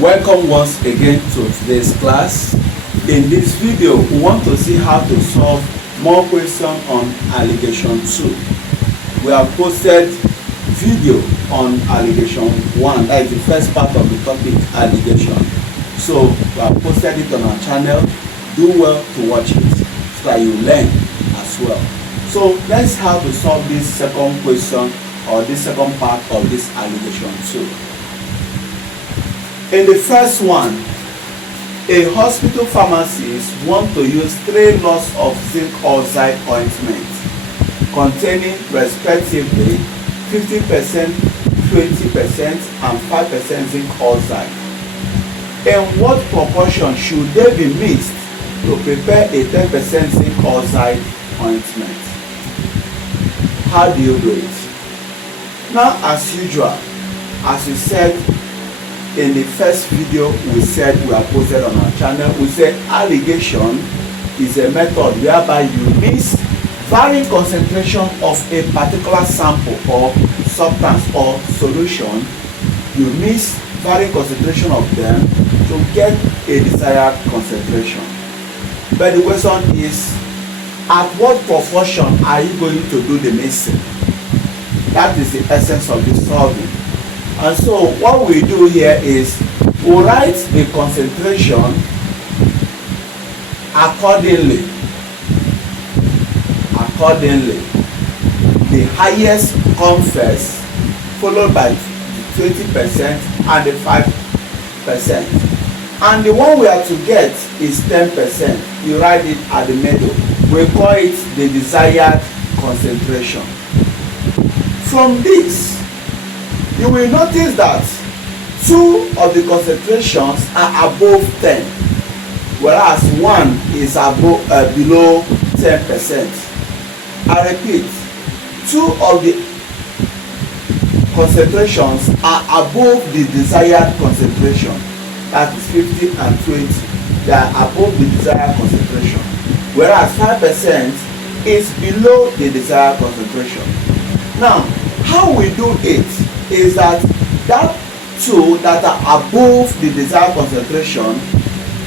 Welcome once again to today's class. In this video, we want to see how to solve more questions on Alligation 2. We have posted video on Alligation 1, that is the first part of the topic, Alligation. So we have posted it on our channel. Do well to watch it so that you learn as well. So let's see how to solve this second question or this second part of this Alligation 2. In the first one, a hospital pharmacist wants to use 3 lots of zinc oxide ointment containing respectively 50%, 20%, and 5% zinc oxide. In what proportion should they be mixed to prepare a 10% zinc oxide ointment? How do you do it? Now, as usual, as we said in the first video, we said we are posted on our channel, we said alligation is a method whereby you mix varying concentration of a particular sample or substance or solution. You mix varying concentration of them to get a desired concentration. But the question is, at what proportion are you going to do the mixing? That is the essence of the solving. And so what we do here is we write the concentration accordingly. The highest comes first, followed by the 20% and the 5%. And the one we are to get is 10%. You write it at the middle. We call it the desired concentration. From this, you will notice that 2 of the concentrations are above 10, whereas 1 is below 10%. I repeat, 2 of the concentrations are above the desired concentration, that is 50 and 20. They are above the desired concentration, whereas 5% is below the desired concentration. Now, how we do it is that 2 that are above the desired concentration,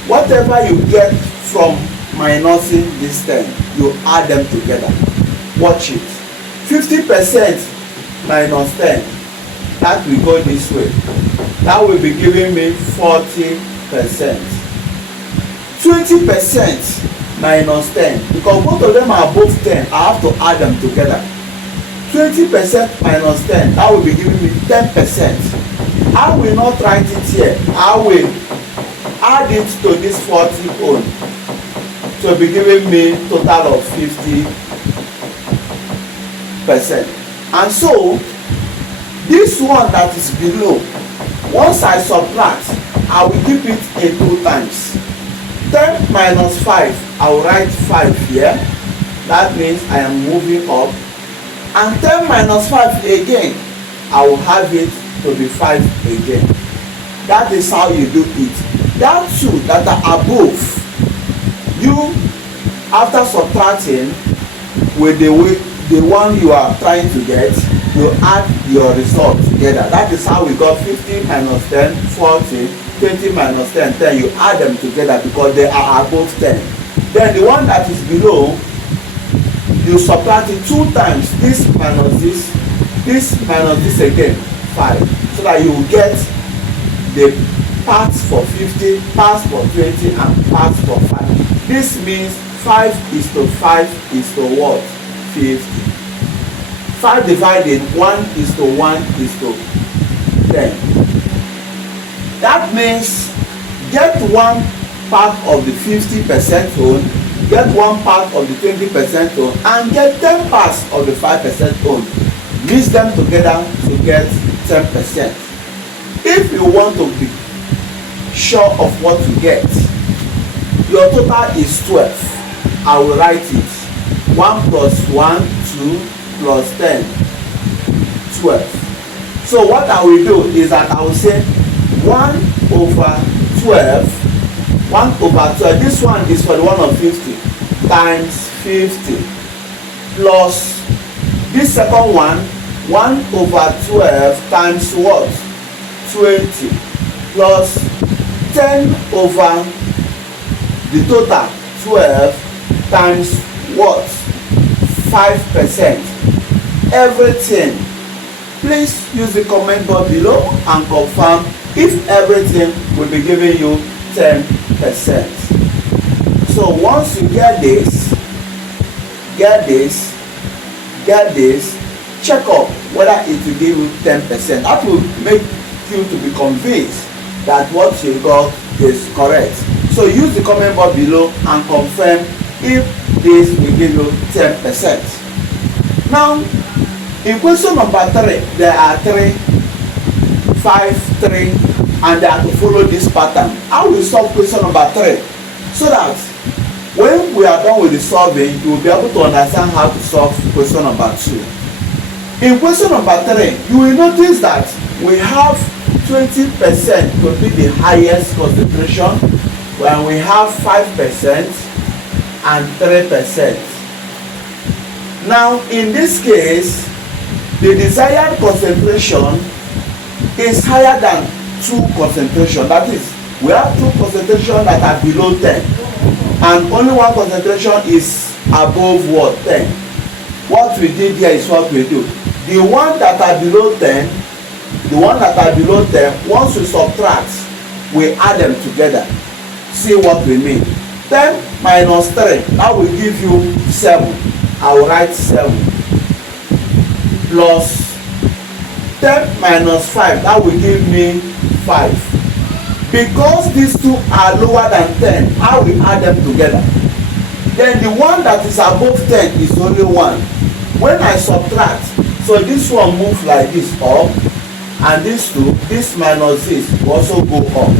whatever you get from minusing this 10, you add them together. Watch it. 50% minus 10, that will go this way. That will be giving me 40%. 20% minus 10, because both of them are above 10, I have to add them together. 20% minus 10, that will be giving me 10%. I will not write it here. I will add it to this 40 own. So be giving me total of 50%. And so, this one that is below, once I subtract, I will keep it in 2 times. 10 minus 5, I will write 5 here. That means I am moving up. And 10 minus 5 again, I will have it to be 5 again. That is how you do it. That 2 that are above, you, after subtracting with the one you are trying to get, you add your result together. That is how we got 50 minus 10, 40, 20 minus 10, 10. You add them together because they are above 10. Then the one that is below, you subtract it 2 times, this minus this again, 5, so that you will get the parts for 50, parts for 20, and parts for 5. This means 5 is to 5 is to what? 50. 5 divided 1 is to 1 is to 10. That means get 1 part of the 50% own, get 1 part of the 20% own, and get 10 parts of the 5% own. Mix them together to get 10%. If you want to be sure of what you get, your total is 12. I will write it. 1 plus 1, 2 plus 10, 12. So what I will do is that I will say 1 over 12, 1 over 12, this one is for the one of 50, times 50, plus this second one, 1 over 12 times what? 20, plus 10 over the total 12 times what? 5%. Everything. Please use the comment box below and confirm if everything will be giving you 10%. So once you get this, check up whether it will give you 10%. That will make you to be convinced that what you got is correct. So use the comment box below and confirm if this will give you 10%. Now, in question number 3, there are 3, 5, 3, and they have to follow this pattern. How will we solve question number 3? So that when we are done with the solving, you will be able to understand how to solve question number 2. In question number 3, you will notice that we have 20% to be the highest concentration, when we have 5% and 3%. Now, in this case, the desired concentration is higher than 2 concentration. That is, we have 2 concentration that are below 10, and only 1 concentration is above what? 10. What we did here is what we do. The one that are below 10, once we subtract, we add them together. See what we mean. 10 minus 3, that will give you 7. I will write 7. Plus 10 minus 5, that will give me 5. Because these two are lower than 10, I will add them together. Then the one that is above 10 is only 1. When I subtract, so this one move like this up, and this 2, this minus this will also go up.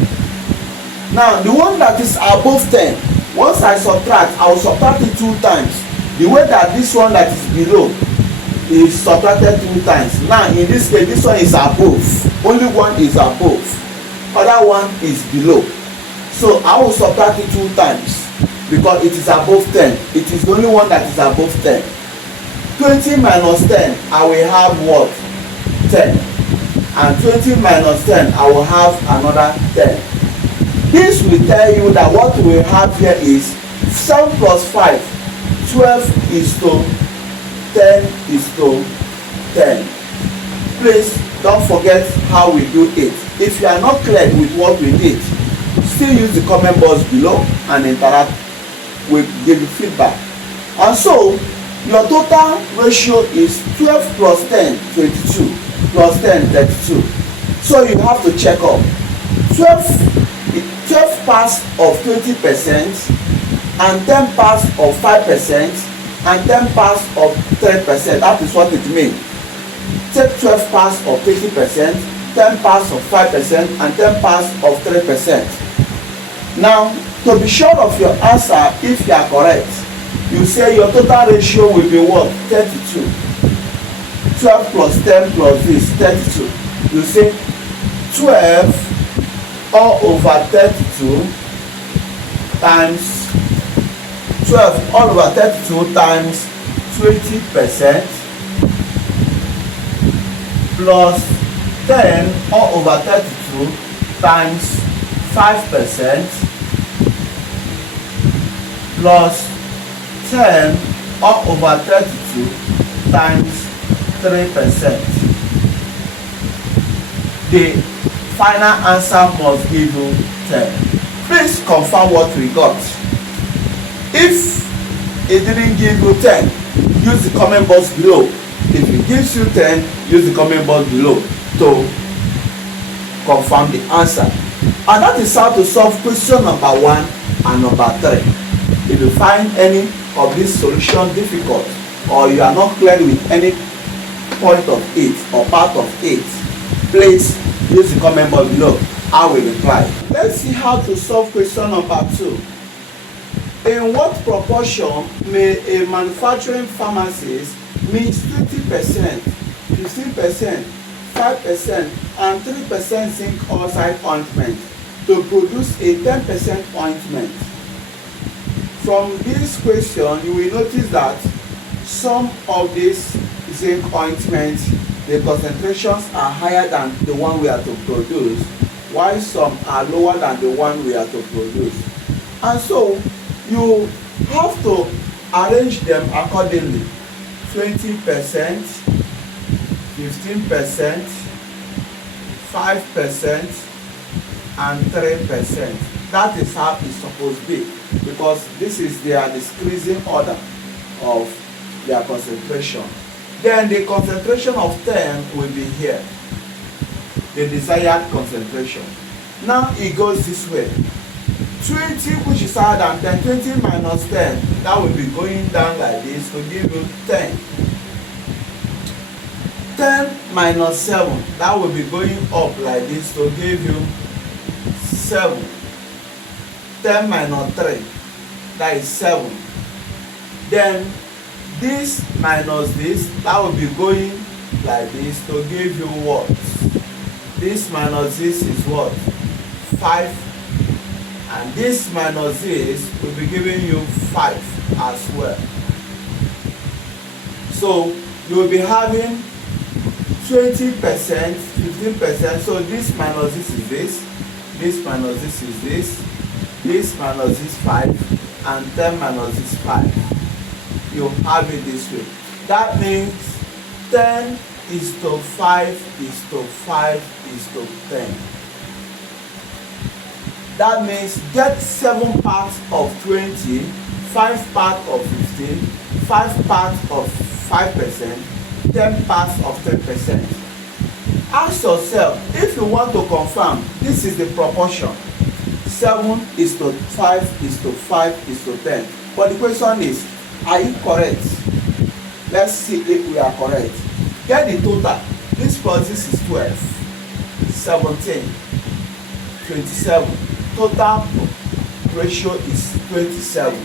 Now the one that is above 10, once I subtract, I will subtract it 2 times. The way that this one that is below is subtracted 2 times. Now in this case, this one is above. Only one is above. Other one is below. So I will subtract it 2 times because it is above 10. It is the only one that is above 10. 20 minus 10, I will have what? 10. And 20 minus 10, I will have another 10. This will tell you that what we have here is 7 plus 5, 12 is to 10 is to 10. Please don't forget how we do it. If you are not clear with what we did, still use the comment box below and interact with, give you feedback. And so your total ratio is 12 plus 10, 22, plus 10, 32. So you have to check up. 12 parts of 20% and 10 parts of 5% and 10 parts of 10%. That is what it means. Take 12 parts of 20%, 10 parts of 5% and 10 parts of 3%. Now, to be sure of your answer, if you are correct, you say your total ratio will be what? 32. 12 plus 10 plus this, 32. You say 12 all over 32 times 12 all over 32 times 20% plus 10 all over 32 times 5% plus 10 all over 32 times 3%. The final answer must give you 10. Please confirm what we got. If it didn't give you 10, use the comment box below. If it gives you 10, use the comment box below to confirm the answer. And that is how to solve question number 1 and number 3. If you find any of this solution difficult, or you are not clear with any point of it or part of it, please use the comment box below. I will reply. Let's see how to solve question number 2. In what proportion may a manufacturing pharmacist mix 20%, 15%, 5% and 3% zinc oxide ointment to produce a 10% ointment? From this question, you will notice that some of these zinc ointments, the concentrations are higher than the one we are to produce, while some are lower than the one we are to produce. And so you have to arrange them accordingly. 20%, 15%, 5%, and 3%. That is how it's supposed to be, because this is their decreasing order of their concentration. Then the concentration of 10 will be here, the desired concentration. Now it goes this way. 20, which is higher than 10, 20 minus 10, that will be going down like this to give you 10. 10 minus 7, that will be going up like this to give you 7. 10 minus 3, that is 7. Then this minus this, that will be going like this to give you what? This minus this is what? 5. And this minus this will be giving you 5 as well. So you will be having 20%, 15%. So this minus this is this minus this is this minus this 5, and 10 minus this 5. You have it this way. That means 10 is to 5 is to 5 is to 10. That means get 7 parts of 20, 5 parts of 15, 5 parts of 5%, 10 parts of 10%. Ask yourself, if you want to confirm this is the proportion, 7 is to 5 is to 5 is to 10. But the question is, are you correct? Let's see if we are correct. Get the total. This plus this is 12, 17, 27. Total ratio is 27.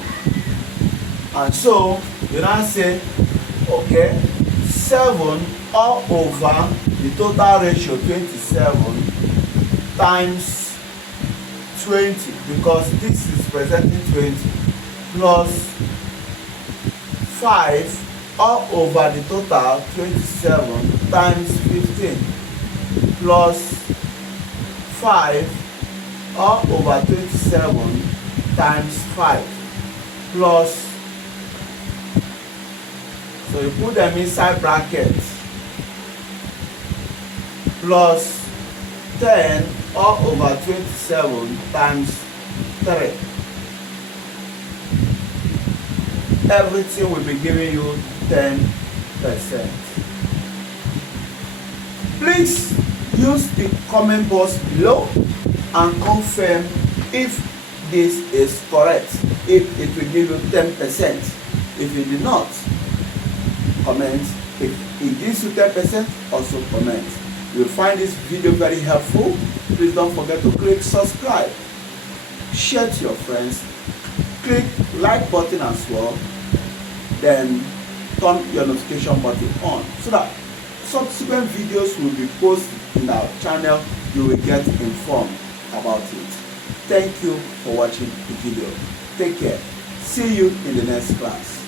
And so you now say, okay, 7 all over the total ratio 27 times 20, because this is presenting 20, plus 5 all over the total 27 times 15, plus 5 all over 27 times 5, plus, so you put them inside brackets, plus 10 all over 27 times 3. Everything will be giving you 10%. Please use the comment box below and confirm if this is correct, if it will give you 10%. If it did not, comment. If it gives you 10%, also comment. You will find this video very helpful. Please don't forget to click subscribe, share to your friends, click like button as well, then turn your notification button on so that subsequent videos will be posted in our channel. You will get informed about it. Thank you for watching the video. Take care. See you in the next class.